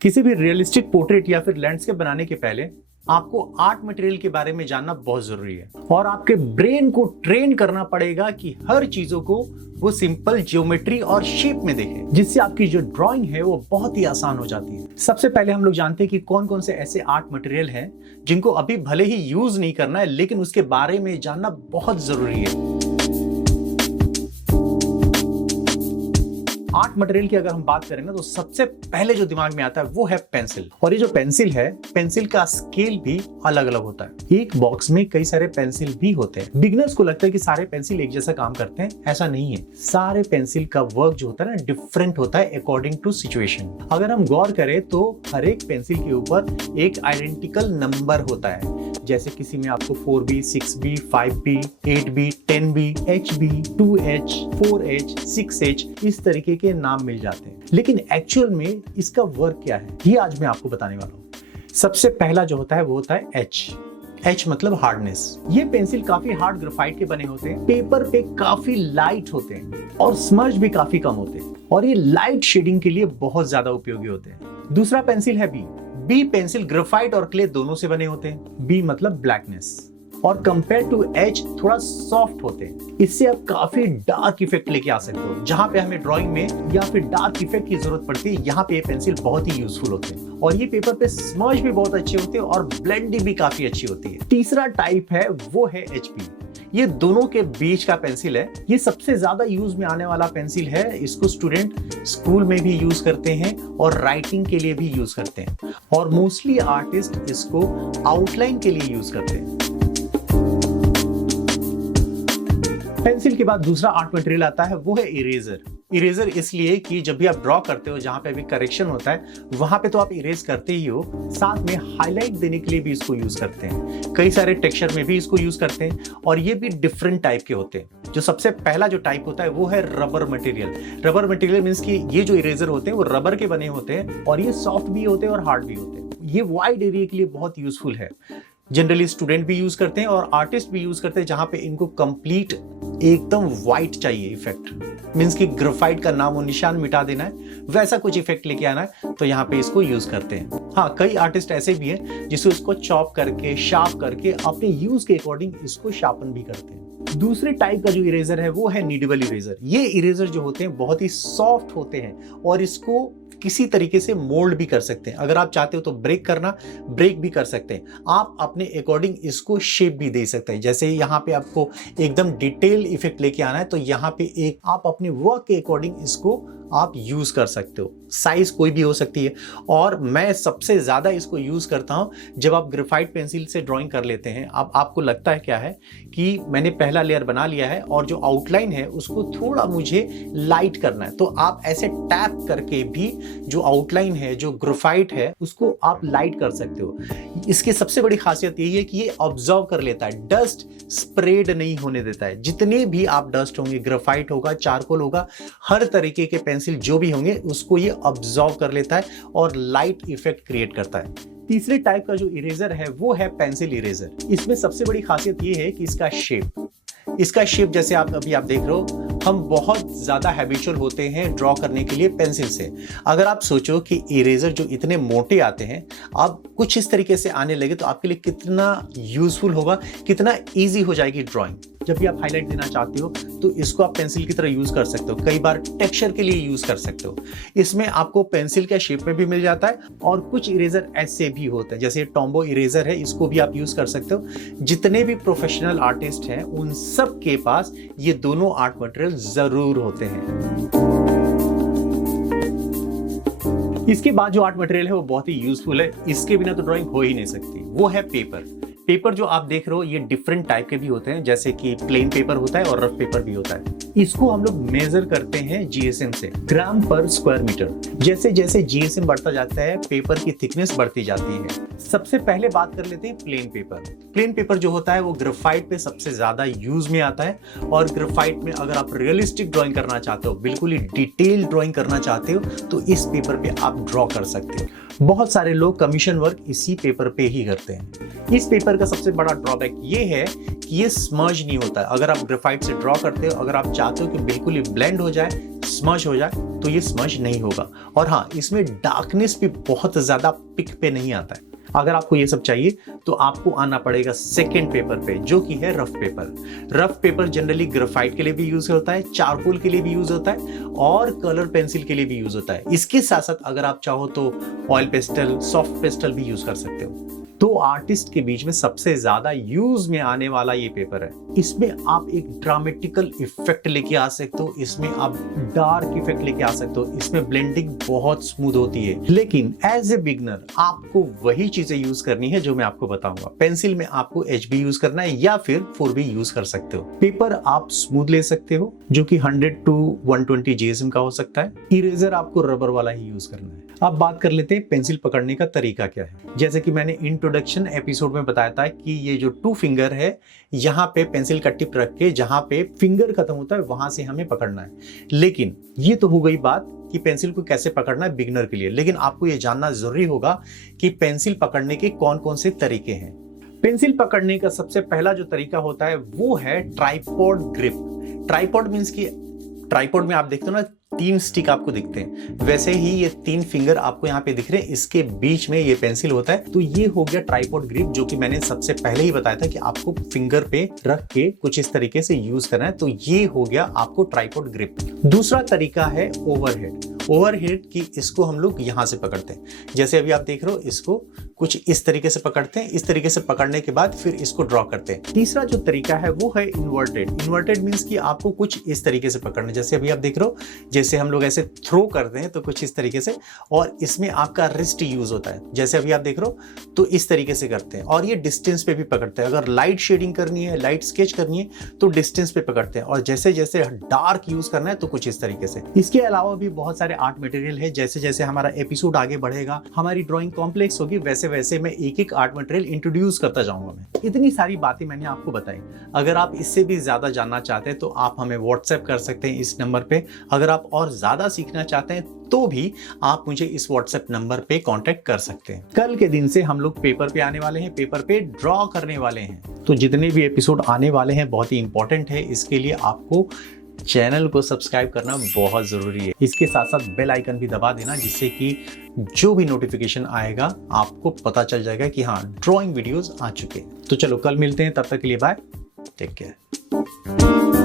किसी भी realistic portrait या फिर लैंडस्केप बनाने के पहले आपको आर्ट मटेरियल के बारे में जानना बहुत जरूरी है और आपके ब्रेन को ट्रेन करना पड़ेगा कि हर चीजों को वो सिंपल ज्योमेट्री और शेप में देखे, जिससे आपकी जो ड्राइंग है वो बहुत ही आसान हो जाती है। सबसे पहले हम लोग जानते हैं कि कौन कौन से ऐसे आर्ट मटेरियल हैं जिनको अभी भले ही यूज नहीं करना है लेकिन उसके बारे में जानना बहुत जरूरी है। आर्ट मटेरियल की अगर हम बात करें ना तो सबसे पहले जो दिमाग में आता है वो है पेंसिल। और ये जो पेंसिल है, पेंसिल का स्केल भी अलग अलग होता है। एक बॉक्स में कई सारे पेंसिल भी होते हैं। बिगिनर्स को लगता है कि सारे पेंसिल एक जैसा काम करते हैं, ऐसा नहीं है। सारे पेंसिल का वर्क जो होता है ना डिफरेंट होता है अकॉर्डिंग टू सिचुएशन। अगर हम गौर करें तो हर एक पेंसिल के ऊपर एक आइडेंटिकल नंबर होता है, जैसे किसी में आपको 4B, 6B, 5B, 8B, 10B, HB, 2H, 4H, 6H इस तरीके के नाम मिल जाते हैं। लेकिन एक्चुअल में इसका वर्क क्या है ये आज मैं आपको बताने वाला हूं। सबसे पहला जो होता है वो होता है H मतलब हार्डनेस। ये पेंसिल काफी हार्ड ग्रेफाइट के बने होते हैं, पेपर पे काफी लाइट होते हैं और स्मर्ज भी काफी कम होते हैं और ये लाइट शेडिंग के लिए बहुत ज्यादा उपयोगी होते हैं। दूसरा पेंसिल है बी पेंसिल ग्रेफाइट और क्ले दोनों से बने होते हैं। बी मतलब ब्लैकनेस और कंपेयर टू H थोड़ा सॉफ्ट होते हैं। इससे आप काफी डार्क इफेक्ट लेके आ सकते हो। जहां पे हमें ड्राइंग में या फिर डार्क इफेक्ट की जरूरत पड़ती है, यहाँ पे ये पेंसिल बहुत ही यूजफुल होते हैं और ये पेपर पे स्मर्ज भी बहुत अच्छे होते हैं और ब्लेंडिंग भी काफी अच्छी होती है। तीसरा टाइप है वो है HP। ये दोनों के बीच का पेंसिल है। ये सबसे ज्यादा यूज में आने वाला पेंसिल है। इसको स्टूडेंट स्कूल में भी यूज करते हैं और राइटिंग के लिए भी यूज करते हैं और मोस्टली आर्टिस्ट इसको आउटलाइन के लिए यूज करते हैं। पेंसिल के बाद दूसरा आर्ट मटेरियल आता है वो है इरेजर। इरेजर इसलिए कि जब भी आप ड्रॉ करते हो, जहां पे भी करेक्शन होता है वहां पे तो आप इरेज करते ही हो, साथ में हाईलाइट देने के लिए भी इसको यूज करते हैं। कई सारे टेक्सचर में भी इसको यूज करते हैं और ये भी डिफरेंट टाइप के होते हैं। जो सबसे पहला जो टाइप होता है वो है rubber material. Rubber material means कि ये जो इरेजर होते हैं वो रबर के बने होते हैं और ये सॉफ्ट भी होते हैं और हार्ड भी होते हैं। ये वाइड एरिया के लिए बहुत यूजफुल है। जनरली स्टूडेंट भी यूज करते हैं और आर्टिस्ट भी यूज करते हैं, जहां पे इनको कंप्लीट एकदम व्हाइट चाहिए इफेक्ट, मींस कि ग्रेफाइट का नाम और निशान मिटा देना है, वैसा कुछ इफेक्ट लेके आना है, तो यहाँ पे इसको यूज करते हैं। हाँ, कई आर्टिस्ट ऐसे भी हैं जिसको इसको चॉप करके शार्प करके अपने यूज के अकॉर्डिंग इसको शार्पन भी करते हैं। दूसरे टाइप का जो इरेजर है वो है नीडेबल इरेजर। ये इरेजर जो होते हैं बहुत ही सॉफ्ट होते हैं और इसको किसी तरीके से मोल्ड भी कर सकते हैं। अगर आप चाहते हो तो ब्रेक भी कर सकते हैं। आप अपने अकॉर्डिंग इसको शेप भी दे सकते हैं। जैसे यहाँ पे आपको एकदम डिटेल इफेक्ट लेके आना है तो यहाँ पे एक आप अपने वर्क के अकॉर्डिंग इसको आप यूज कर सकते हो। साइज कोई भी हो सकती है और मैं सबसे ज्यादा इसको यूज करता हूं जब आप ग्रेफाइट पेंसिल से ड्राइंग कर लेते हैं। अब आपको लगता है क्या है कि मैंने पहला लेयर बना लिया है और जो आउटलाइन है उसको थोड़ा मुझे लाइट करना है, तो आप ऐसे टैप करके भी जो आउटलाइन है, जो ग्रेफाइट है, उसको आप लाइट कर सकते हो। इसकी सबसे बड़ी खासियत यही है कि ये ऑब्जर्व कर लेता है, डस्ट स्प्रेड नहीं होने देता है। जितने भी आप डस्ट होंगे, ग्रेफाइट होगा, चारकोल होगा, हर तरीके के पेंसिल जो भी होंगे उसको ये ऑब्जर्व कर लेता है और लाइट इफेक्ट क्रिएट करता है। तीसरे टाइप का जो इरेजर है वो है पेंसिल इरेजर। इसमें सबसे बड़ी खासियत ये है कि इसका शेप जैसे आप देख रहे हो, हम बहुत ज्यादा हैबिचुअल होते हैं ड्रॉ करने के लिए पेंसिल से। अगर आप सोचो कि इरेजर जो इतने मोटे आते हैं अब कुछ इस तरीके से आने लगे तो आपके लिए कितना यूजफुल होगा, कितना इजी हो जाएगी ड्रॉइंग। जब भी आप हाईलाइट देना चाहते हो तो इसको आप पेंसिल की तरह यूज कर सकते हो, कई बार टेक्सचर के लिए यूज कर सकते हो। इसमें आपको पेंसिल के शेप में भी मिल जाता है और कुछ इरेजर ऐसे भी होते हैं, जैसे टॉम्बो इरेजर है, इसको भी आप यूज कर सकते हो। जितने भी प्रोफेशनल आर्टिस्ट हैं उन सब के पास ये दोनों आर्ट मटेरियल जरूर होते हैं। इसके बाद जो आर्ट मटेरियल है वो बहुत ही यूजफुल है, इसके बिना तो ड्राइंग हो ही नहीं सकती, वो है पेपर जो आप देख रहे हो ये डिफरेंट टाइप के भी होते हैं, जैसे कि प्लेन पेपर होता है और रफ पेपर भी होता है। इसको हम लोग मेजर करते हैं GSM से, ग्राम पर स्क्वायर मीटर। जैसे जैसे GSM बढ़ता जाता है पेपर की थिकनेस बढ़ती जाती है। सबसे पहले बात कर लेते हैं प्लेन पेपर जो होता है वो ग्रेफाइट पे सबसे ज्यादा यूज में आता है और ग्रेफाइट में अगर आप रियलिस्टिक ड्राइंग करना चाहते हो, बिल्कुल ही डिटेल ड्राइंग करना चाहते हो तो इस पेपर पे आप ड्रॉ कर सकते हो। बहुत सारे लोग कमीशन वर्क इसी पेपर पे ही करते हैं। इस पेपर का सबसे बड़ा ड्रॉबैक ये है कि ये स्मर्ज नहीं होता है। अगर आप ग्रेफाइट से ड्रॉ करते हो, अगर आप चाहते हो कि बिल्कुल ही ब्लेंड हो जाए, स्मर्ज हो जाए, तो ये स्मर्ज नहीं होगा। और हाँ, इसमें डार्कनेस भी बहुत ज्यादा पिक पे नहीं आता है। अगर आपको ये सब चाहिए तो आपको आना पड़ेगा सेकेंड पेपर पे, जो कि है rough paper. Rough paper generally graphite के लिए भी यूज होता है, चारकोल के लिए भी यूज होता है और कलर पेंसिल के लिए भी यूज होता है। इसके साथ साथ अगर आप चाहो तो ऑयल पेस्टल, सॉफ्ट पेस्टल भी यूज कर सकते हो। तो आर्टिस्ट के बीच में सबसे ज्यादा यूज में आने वाला ये पेपर है। इसमें आप एक ड्रामेटिकल इफेक्ट लेके आ सकते हो, इसमें आप डार्क इफेक्ट लेके आ सकते हो, इसमें ब्लेंडिंग बहुत स्मूथ होती है। लेकिन एज ए बिगनर आपको वही चीजें यूज करनी है जो मैं आपको बताऊंगा। पेंसिल में आपको HB यूज करना है या फिर 4B यूज कर सकते हो। पेपर आप स्मूथ ले सकते हो, जो कि 100 to 120 GSM का हो सकता है। इरेजर आपको रबर वाला ही यूज करना है। अब बात कर लेते हैं पेंसिल पकड़ने का तरीका क्या है। जैसे कि मैंने इंट्रोडक्शन एपिसोड में बताया था कि ये जो 2 फिंगर है, यहाँ पे पेंसिल का टिप रख के जहां पे फिंगर खत्म होता है वहां से हमें पकड़ना है। लेकिन ये तो हो गई बात कि पेंसिल को कैसे पकड़ना है बिगनर के लिए। लेकिन आपको ये जानना जरूरी होगा कि पेंसिल पकड़ने के कौन कौन से तरीके हैं। पेंसिल पकड़ने का सबसे पहला जो तरीका होता है वो है ट्राइपॉड ग्रिप। ट्राइपॉड मींस कि ट्राइपॉड में आप देखते हो ना 3 स्टिक आपको दिखते हैं, वैसे ही ये 3 फिंगर आपको यहाँ पे दिख रहे हैं, इसके बीच में ये पेंसिल होता है। तो ये हो गया ट्राइपॉड ग्रिप, जो कि मैंने सबसे पहले ही बताया था कि आपको फिंगर पे रख के कुछ इस तरीके से यूज करना है। तो ये हो गया आपको ट्राइपॉड ग्रिप। दूसरा तरीका है ओवरहेड। ओवरहेड की इसको हम लोग यहां से पकड़ते हैं, जैसे अभी आप देख रहे हो, इसको कुछ इस तरीके से पकड़ते हैं। इस तरीके से पकड़ने के बाद फिर इसको ड्रॉ करते हैं। तीसरा जो तरीका है वो है इन्वर्टेड। इन्वर्टेड मींस कि आपको कुछ इस तरीके से पकड़ना है, जैसे अभी आप देख रहे हो, जैसे हम लोग ऐसे थ्रो करते हैं तो कुछ इस तरीके से, और इसमें आपका रिस्ट यूज होता है। जैसे अभी आप देख रहे हो तो इस तरीके से करते हैं, और ये डिस्टेंस पे भी पकड़ते हैं। अगर लाइट शेडिंग करनी है, लाइट स्केच करनी है तो डिस्टेंस पे पकड़ते हैं, और जैसे जैसे डार्क यूज करना है तो कुछ इस तरीके से। इसके अलावा भी बहुत सारे आर्ट मटेरियल है। जैसे जैसे हमारा एपिसोड आगे बढ़ेगा, हमारी ड्राइंग कॉम्प्लेक्स होगी, वैसे वैसे मैं एक एक आर्ट मटेरियल इंट्रोड्यूस करता जाऊंगा। मैं इतनी सारी बातें मैंने आपको बताई। अगर आप इससे भी ज्यादा जानना चाहते हैं तो आप हमें व्हाट्सएप कर सकते हैं इस नंबर पे। अगर आप और ज्यादा सीखना चाहते हैं तो भी आप मुझे इस व्हाट्सएप नंबर पे कांटेक्ट कर सकते हैं। कल के दिन से हम लोग पेपर पे आने वाले हैं, पेपर पे ड्रॉ करने वाले हैं। तो जितने भी एपिसोड आने वाले हैं बहुत ही इंपॉर्टेंट है। इसके लिए आपको चैनल को सब्सक्राइब करना बहुत जरूरी है। इसके साथ साथ बेल आइकन भी दबा देना, जिससे कि जो भी नोटिफिकेशन आएगा आपको पता चल जाएगा कि हाँ, ड्राइंग वीडियोस आ चुके हैं। तो चलो कल मिलते हैं, तब तक के लिए बाय, टेक केयर।